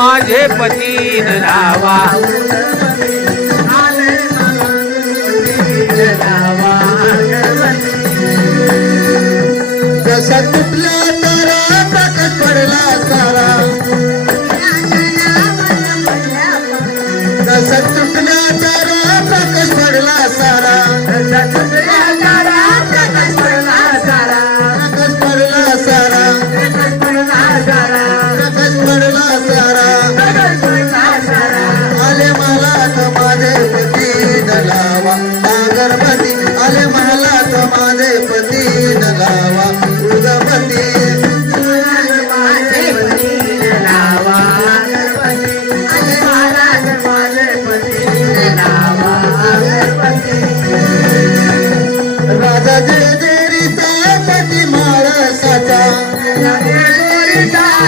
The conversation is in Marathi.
माझे पती रावा जसा तुटला तारा प्रकट पडला तारा जसा तुटला la favorita.